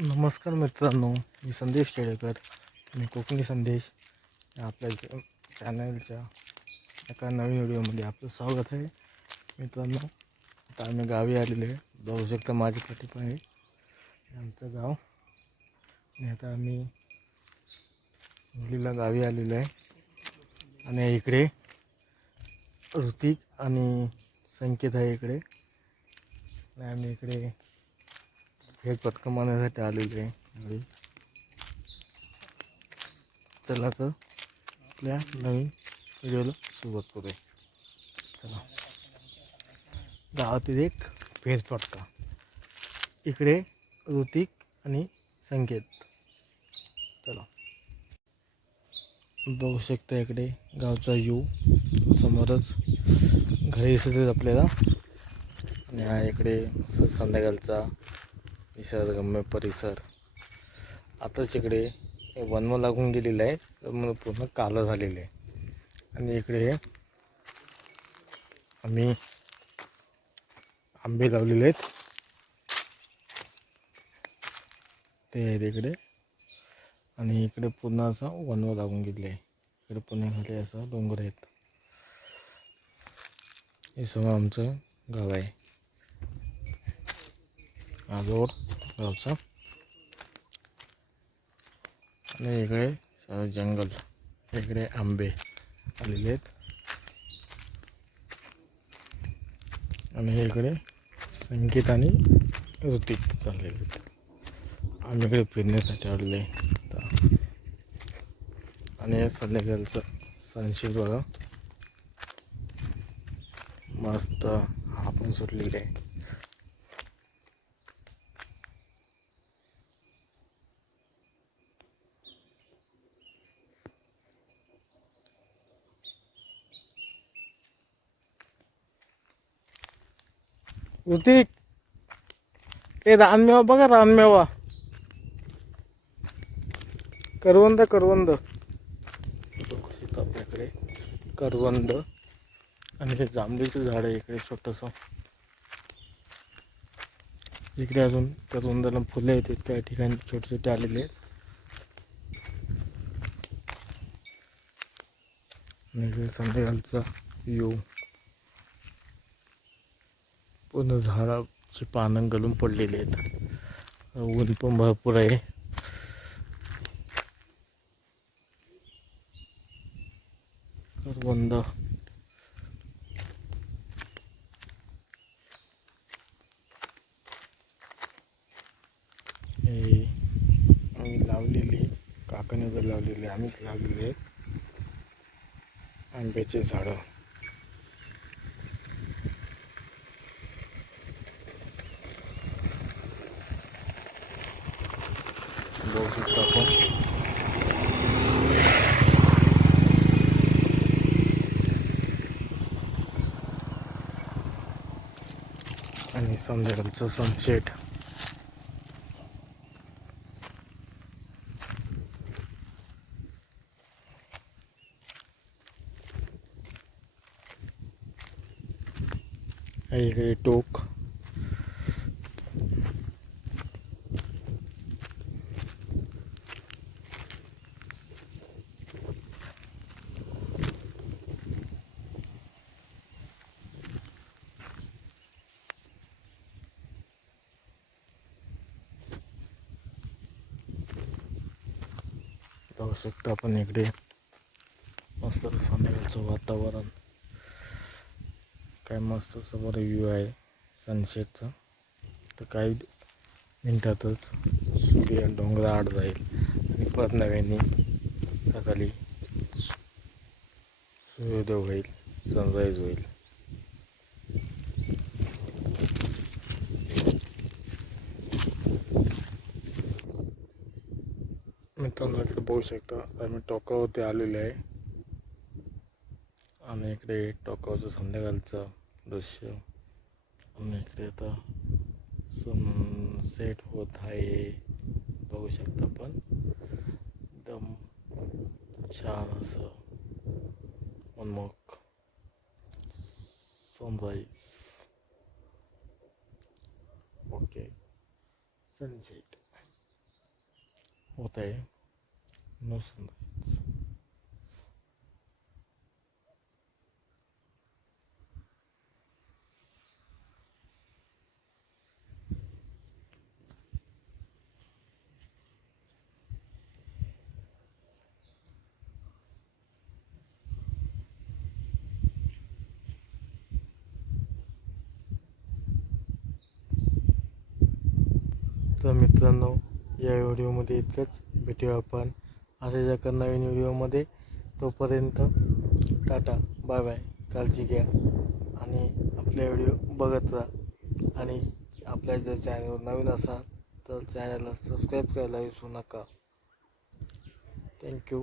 नमस्कार मित्रांनो मी संदेश केळेकर मी कोकणी संदेश आपल्या चॅनलच्या एका नवीन व्हिडिओमध्ये आपलं स्वागत आहे. मित्रांनो आता आम्ही गावी आलेलो आहे. बघू शकता माझ्या पाठीमागे आमचं गाव. आणि आता आम्ही मुलीला गावी आलेलो आहे. आणि इकडे ऋतिक आणि संकेत आहे इकडे. आणि आम्ही इकडे हे पथकं मारण्यासाठी आलेले आहे. चला तर आपल्या नवीन व्हिडिओला सुरुवात करूया. चला. गावातील एक भेज पटका इकडे ऋतिक आणि संकेत. चला. बघू शकता इकडे गावचा यू. समोरच घरी दिसत आपल्याला. आणि हा इकडे संध्याकाळचा निसर्गरम्य परिसर. आताच इकडे हे लागून गेलेलं आहे म्हणून पूर्ण कालं झालेलं आहे. आणि इकडे आम्ही आंबे लावलेले आहेत. ते आहेत इकडे. आणि इकडे पूर्ण असा वनवा लागून गेले आहे. इकडे पुण्याखाली असं डोंगर आहेत. हे सगळं आमचं गाव आहे. हा गावचा. आणि इकडे जंगल इकडे आंबे आलेले आहेत. आणि इकडे संगीत आणि ऋतिक चाललेले आहेत. आम्ही इकडे फिरण्यासाठी आलेले आहे. आणि संध्याकाळचं सनसेट बघा. मस्त हा पण सुटलेला आहे. ऋतिक. ते रानमेवा बघा रानमेवा करवंद करवंद. आपल्याकडे करवंद आणि हे जांभळीचं झाड आहे इकडे छोटंसं. इकडे अजून करवंदाला फुलं येतात काही ठिकाणी छोटे छोटे आलेले आहेत. संध्याकाळचा येऊ. पूर्ण झाडाची पानं गलून पडलेली आहेत. ऊन पण भरपूर आहे. करवंद हे आम्ही लावलेली काकाने वगैरे लावलेली आम्हीच लावलेली आहेत. आंब्याचे झाडं बघू शकतो आपण आणि संध्याकाळचं सनसेट इकडे टोक. पाहू शकता आपण इकडे. मस्त संध्याकाळचं वातावरण. काय मस्त समोर बरं व्ह्यू आहे सनसेटचं तर काही मिनटातच सूर्य डोंगरा आड जाईल. आणि परत नव्याने सकाळी सूर्योदय होईल. सनराईज होईल मित्रांनो इकडे बघू शकता आम्ही टोकावरती आलेले आहे. आणि इकडे टोकावरचं संध्याकाळचं दृश्य. आणि इकडे आता सनसेट होत आहे. बघू शकता पण एकदम छान असं मनमोहक सनराईज ओके सनसेट होत आहे. नो सनराईज तर मित्रांनो या व्हिडिओमध्ये इतकंच भेटूया आपण असेच एका नवीन व्हिडिओमध्ये तोपर्यंत टाटा बाय बाय काळजी घ्या आणि आपले व्हिडिओ बघत राहा. आणि आपल्या जर चॅनलवर नवीन असाल तर चॅनलला सबस्क्राईब करायला विसरू नका. थँक्यू